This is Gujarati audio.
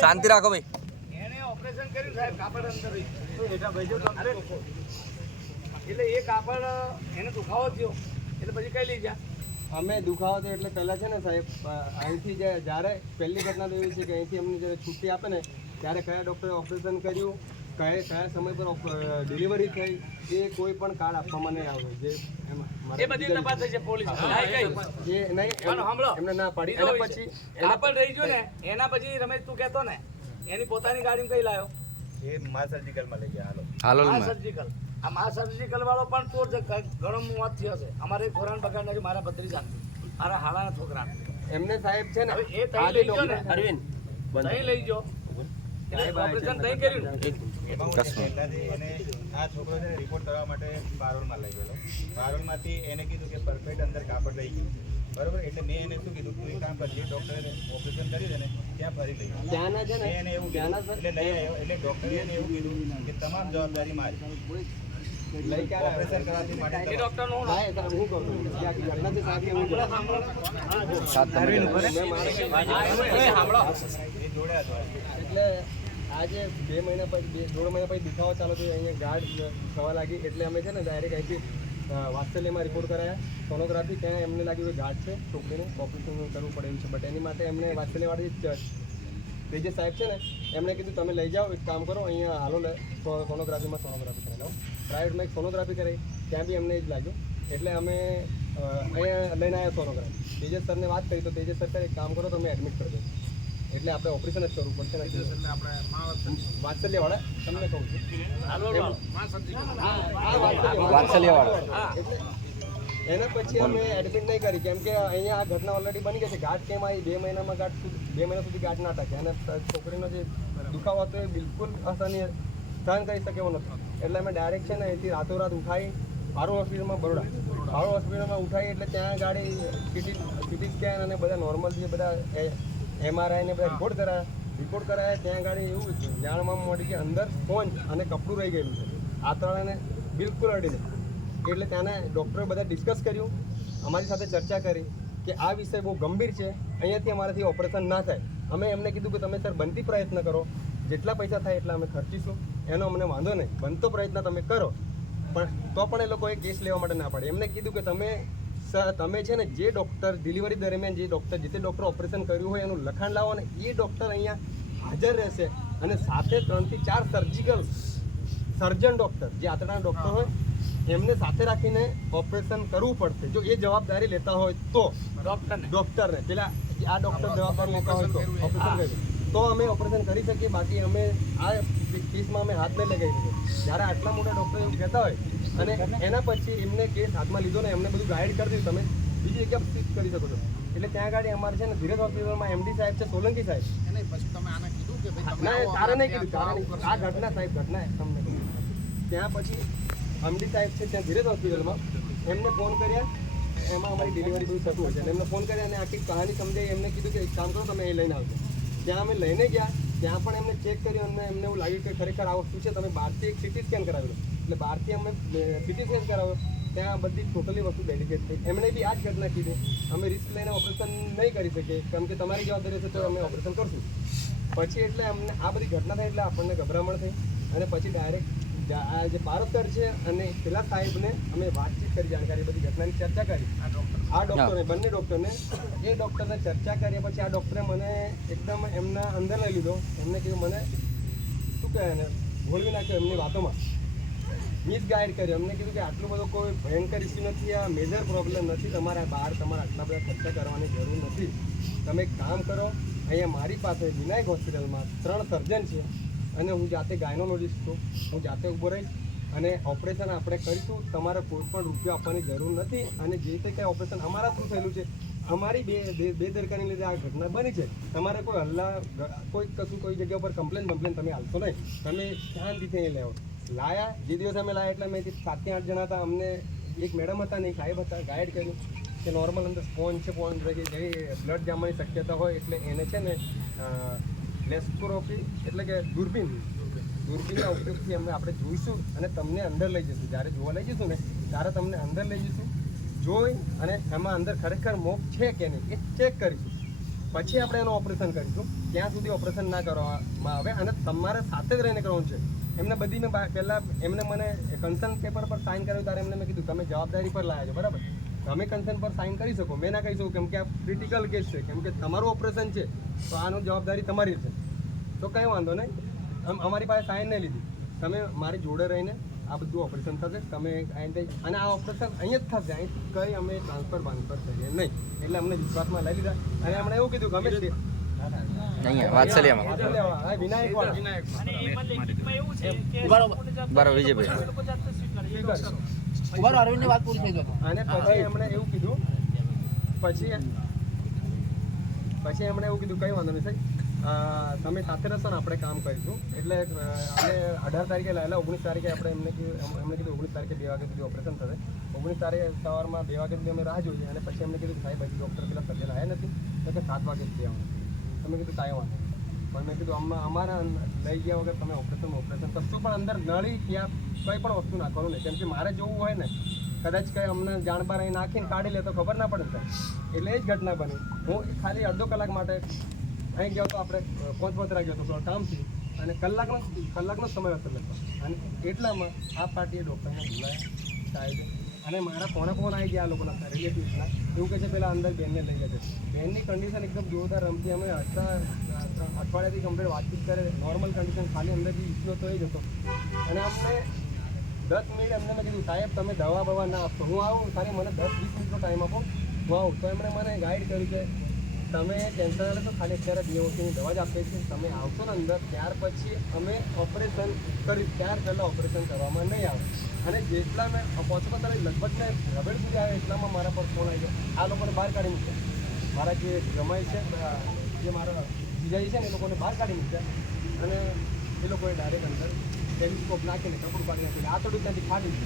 શાંતિ રાખો ભાઈ. એટલે એ કાપડ એને દુખાવો થયો એટલે પછી કઈ લઈ અમે દુખાવો તો એટલે પહેલાં છે ને સાહેબ અહીંથી જ્યારે પહેલી ઘટના તો એવી છે કે અહીંથી અમને જ્યારે છુટ્ટી આપે ને, ત્યારે કયા ડૉક્ટરે ઓપરેશન કર્યું? કયા કયા સમય પર ડિલિવરી થઈ એ કોઈ પણ કાર્ડ આપવામાં નહીં આવે. જે એ બધી તપાસ થઈ છે પોલીસ. કઈ કઈ? એ નહીં પણ સાંભળો. એમને ના પાડી એના પછી એના કાપડ રહી ગયું ને એના પછી રમેશ તું કહેતો ને એની પોતાની ગાડીમાં કઈ લાવ્યો એ મા સર્જિકલમાં લઈ ગયા હાલો. હાલો સર્જિકલ આ મા સર્જિકલ વાળો પણ છે ઘણો મોત થયો છે. અમારે એક ખોરાન બગાડ નથી મારા ભત્રીજા મારા હાલાના છોકરા એમને સાહેબ છે ને હવે એ તઈ લઈ ગયો ને અરવિંદ. તઈ લઈ ગયો. ઓપરેશન તઈ કર્યું? ને આ છોકરો છે રિપોર્ટ કરવા માટે પારોલમાં લઈ ગયેલો. પારોલમાંથી એને કીધું કે પરફેક્ટ અંદર કાપડ રહી ગયું. બરોબર? એટલે મેં એને શું કીધું? તું એક કામ કર જે ડૉક્ટરે ઓપરેશન કર્યું છે ને ત્યાં ફરી લઈ ગયો. એને એવું કીધું. એટલે લઈ આવ્યો. એટલે ડૉક્ટરે એને એવું કીધું કે તમામ જવાબદારી મારી. લઈ એટલે આજે બે મહિના પછી, બે દોઢ મહિના પછી દુખાવો ચાલુ થયો. અહીંયા ગાઢ થવા લાગી. એટલે અમે છે ને ડાયરેક્ટ અહીંથી વાત્સલ્યમાં રિપોર્ટ કરાયા. સોનોગ્રાફી, ત્યાં એમને લાગ્યું કે ગાઢ છે. છોકરીનું ઓપરેશન કરવું પડે છે. બટ એની માટે એમને વાત્સલ્યવાળી જ જે સાહેબ છે ને એમણે કીધું તમે લઈ જાઓ, એક કામ કરો, અહીંયા હાલો સોનોગ્રાફીમાં સોનોગ્રાફી કરાવી લો પ્રાઇવેટમાં એક સોનોગ્રાફી કરાવી ત્યાં બી એમને જ લાગ્યું. એટલે અમે અહીંયા લઈને આવ્યા સોનોગ્રાફી. તેજસ સરને વાત કરી, તો તેજસ સર એક કામ કરો, તમે એડમિટ કરી દો એટલે આપણે ઓપરેશન જ કરવું પડશે. ને વાત્સલ્યવાળા તમને કહું છું. હા, હા, વાત્સલ્યવાળા. વાત્સલ્યવાળા. એના પછી અમે એડમિટ નહીં કરી કેમ કે અહીંયા આ ઘટના ઓલરેડી બની ગઈ છે. ગાંઠ કેમ આવી? બે મહિનામાં ગાંઠ બે મહિના સુધી ગાંઠ ના ટકે અને છોકરીનો જે દુખાવો હતો એ બિલકુલ અસહનીય સહન કરી શકે એવો નથી. એટલે અમે ડાયરેક્ટ છે ને અહીંથી રાતોરાત ઉઠાવી પારુલ હોસ્પિટલમાં બરોડા. પારુલ હોસ્પિટલમાં ઉઠાવી એટલે ત્યાં ગાડી સિટી સિટી સ્કેન અને બધા નોર્મલ જે બધા એમઆરઆઈ ને બધા રિપોર્ટ કરાયા રિપોર્ટ કરાયા ત્યાં ગાડી એવું જાણવા મળી કે અંદર ફોન અને કપડું રહી ગયેલું છે. આંતરડાને બિલકુલ અડીને એટલે ત્યાંના ડૉક્ટરે બધા ડિસ્કસ કર્યું અમારી સાથે ચર્ચા કરી કે આ વિષય બહુ ગંભીર છે અહીંયાથી અમારાથી ઓપરેશન ના થાય. અમે એમને કીધું કે તમે સર બનતી પ્રયત્ન કરો જેટલા પૈસા થાય એટલા અમે ખર્ચીશું. એનો અમને વાંધો નહીં બનતો પ્રયત્ન તમે કરો. પણ તો પણ એ લોકોએ કેસ લેવા માટે ના પાડે. એમને કીધું કે તમે તમે છે ને જે ડૉક્ટર ડિલિવરી દરમિયાન જે ડૉક્ટર જે તે ડૉક્ટર ઓપરેશન કર્યું હોય એનું લખાણ લાવો અને એ ડૉક્ટર અહીંયા હાજર રહેશે. અને સાથે ત્રણથી ચાર સર્જિકલ સર્જન ડૉક્ટર જે આંતરડાના ડૉક્ટર હોય એમને સાથે રાખીને ઓપરેશન કરવું પડશે. જો એ જવાબદારી લેતા હોય તો ડૉક્ટરને ડૉક્ટરને પેલા આ ડૉક્ટર જવાબદારી લેતા હોય તો ઓપરેશન કરી તો અમે ઓપરેશન કરી શકીએ બાકી અમે આ કેસમાં અમે હાથ નહીં લગાવી શકીએ. જ્યારે આટલા મોટા ડૉક્ટર એવું કહેતા હોય અને એના પછી એમને કેસ હાથમાં લીધો ને એમને બધું ગાઈડ કરી દીધું. તમે બીજી જગ્યા શિફ્ટ કરી શકો છો. એટલે ત્યાં આગળ અમારે છે ને ધીરજ હોસ્પિટલમાં એમડી સાહેબ છે સોલંકી સાહેબ. ના તારે નહીં કીધું તારે નહીં. આ ઘટના સાહેબ ઘટના તમને ત્યાં પછી એમડી સાહેબ છે ત્યાં ધીરજ હોસ્પિટલમાં એમને ફોન કર્યા. એમાં અમારી ડિલિવરી બધું થતું હોય છે. એમને ફોન કર્યા અને આખી કહાની સમજાઈ. એમને કીધું કે એક કામ કરો તમે એ લઈને આવજો. ત્યાં અમે લઈને ગયા, ત્યાં પણ એમને ચેક કર્યું અને એમને એવું લાગ્યું કે ખરેખર આ વસ્તુ છે. તમે બહારથી એક સિટી સ્કેન કરાવેલું. એટલે બહારથી અમે સિટી સ્કેન કરાવ્યો. ત્યાં બધી ટોટલી વસ્તુ ડેડિકેટ થઈ. એમણે બી આ જ ઘટના કીધી. અમે રિસ્ક લઈને ઓપરેશન નહીં કરી શકીએ. કેમ કે તમારી જવાબદારી છે તો અમે ઓપરેશન કરશું. પછી એટલે અમને આ બધી ઘટના થઈ એટલે આપણને ગભરામણ થઈ. અને પછી ડાયરેક્ટ આ જે પારોતર છે અને પેલા સાહેબને અમે વાતચીત કરી, જાણકારી, બધી ઘટનાની ચર્ચા કરી. આ ડૉક્ટરને બંને ડૉક્ટરને એ ડૉક્ટરને ચર્ચા કર્યા પછી આ ડૉક્ટરે મને એકદમ એમના અંદર લઈ લીધો. એમને કીધું મને શું કહે એને? ભોળવી નાખ્યો એમની વાતોમાં. મિસગાઈડ કર્યો એમને કીધું કે આટલું બધું કોઈ ભયંકર ઇસ્યુ નથી. આ મેજર પ્રોબ્લેમ નથી તમારે બહાર તમારે આટલા બધા ખર્ચા કરવાની જરૂર નથી. તમે એક કામ કરો અહીંયા મારી પાસે વિનાયક હોસ્પિટલમાં ત્રણ સર્જન છે અને હું જાતે ગાયનોલોજીસ્ટ છું. હું જાતે ઊભો રહીશ. અને ઓપરેશન આપણે કરીશું. તમારે કોઈ પણ રૂપિયો આપવાની જરૂર નથી અને જે તે કંઈ ઓપરેશન અમારા થ્રુ થયેલું છે, અમારી બે બે બેદરકારીને લીધે આ ઘટના બની છે. તમારે કોઈ હલ્લા, કોઈ કશું કોઈ જગ્યા પર કમ્પ્લેન કમ્પ્લેન તમે હાલશો નહીં. તમે શાંતિથી અહીં લેવો. લાયા, જે દિવસે અમે લાયા એટલે મેં સાતથી આઠ જણા હતા. અમને એક મેડમ હતા ને એક સાહેબ હતા ગાઈડ કર્યું કે નોર્મલ અંદર સ્પોન્જ છે સ્પોન્જ જે બ્લડ જામવાની શક્યતા હોય એટલે એને છે ને લેસ્કોરોપી એટલે કે દૂરબીન દૂરબીનના ઉપયોગથી અમે આપણે જોઈશું અને તમને અંદર લઈ જઈશું. જ્યારે જોવા લઈ જઈશું ને, ત્યારે તમને અંદર લઈ જઈશું. જોઈ અને એમાં અંદર ખરેખર મોક છે કે નહીં એ ચેક કરીશું. પછી આપણે એનું ઓપરેશન કરીશું. ત્યાં સુધી ઓપરેશન ના કરવામાં આવે અને તમારે સાથે જ રહીને કરવાનું છે. એમને બધી મેં બા- એમને મને કન્સર્ન પેપર પર સાઇન કર્યું ત્યારે એમને મેં કીધું, તમે જવાબદારી પર લાયા છો. બરાબર? તમે કન્સર્ન પર સાઇન કરી શકો. મેં ના કહી શકું કેમ કે આ ક્રિટિકલ કેસ છે. કેમ કે તમારું ઓપરેશન છે, તો આનું જવાબદારી તમારી છે. તો કંઈ વાંધો નહીં. અમારી પાસે સાઈન નહીં લીધી. તમે મારી જોડે રહીને આ બધું ઓપરેશન થશે તમે અને આ ઓપરેશન અહીંયા જ થશે. અહીં કંઈ અમે ટ્રાન્સફર બાન્સફર કરીએ નહીં. એટલે અમને વિશ્વાસમાં લઈ લીધા અને અમને એવું કીધું ગમે તે- છે. બરાબર. વિજયભાઈ. અને પછી એમણે એવું કીધું પછી પછી એમણે એવું કીધું કઈ વાંધો નહીં સાહેબ. તમે સાથે રહેશો ને, આપણે કામ કરીશું. એટલે આપણે અઢાર તારીખે લાયેલા, ઓગણીસ તારીખે આપણે એમને કીધું, એમ- એમને કીધું ઓગણીસ તારીખે બે વાગ્યા સુધી ઓપરેશન થશે. ઓગણીસ તારીખે સવારમાં બે વાગ્યા સુધી અમે રાહ જોઈએ અને પછી એમને કીધું સાહેબ, હજી ડૉક્ટર પેલા સર્જન આવ્યા નથી, તો કે સાત વાગે સુધી આવવાનું તમે કીધું, કાંઈ વાંધો પણ મેં કીધું અમ્મા અમારા લઈ ગયા વગર તમે ઓપરેશન ઓપરેશન કશું પણ અંદર નળી ક્યાં, કંઈ પણ વસ્તુ નાખવાનું નહીં. કેમ કે મારે જોવું હોય ને, કદાચ કંઈ અમને જાણબાર અહીં નાખીને કાઢી લે તો ખબર ના પડે એટલે એ જ ઘટના બની. હું ખાલી અડધો કલાક માટે અહીં ગયો તો આપણે પાંચ પાંચ ગયો તો થોડા કામથી અને કલાકનો કલાકનો સમય હતો લગભગ. અને એટલામાં આ પાર્ટીએ ડૉક્ટરને બોલાયા, સાહેબે. અને મારા ફોને ફોન આવી ગયા આ લોકોના રિલેટિવ્સના. એવું કહે છે, પેલા અંદર બેનને લઈ લેજે બેનની કન્ડિશન એકદમ જોરદાર રમતી. અમે હતા અઠવાડિયાથી કમ્પ્લીટ વાતચીત કરે નોર્મલ કન્ડિશન ખાલી અંદરથી ઇસ્યુ તો એ જ હતો. અને અમને દસ મિનિટ એમને મેં કીધું, સાહેબ, તમે દવા બવા ના આપશો હું આવું ખાલી મને દસ, વીસ મિનિટનો ટાઈમ આપો. હું આવું. તો એમણે મને ગાઈડ કર્યું કે તમે કેન્સર આવે તો ખાલી અત્યારે વસ્તુની દવા જ આપીએ છીએ તમે આવશો ને અંદર, ત્યાર પછી અમે ઓપરેશન કરી, ત્યાર પહેલાં ઓપરેશન કરવામાં નહીં આવે. અને જેટલા મેં પહોંચતો ત્યારે લગભગ મેં રબેડ સુધી આવ્યો, એટલામાં મારા પર ફોન આવી ગયો. આ લોકોને બહાર કાઢી મૂક્યા. મારા જે જમાઈ છે જે મારા જીજાજી છે ને, એ લોકોને બહાર કાઢી મૂક્યા. અને એ લોકોએ ડાયરેક્ટ અંદર ટેલિસ્કોપ નાખીને કપડું કાઢી નાખ્યું આ થોડુંક ત્યાંથી ફાટી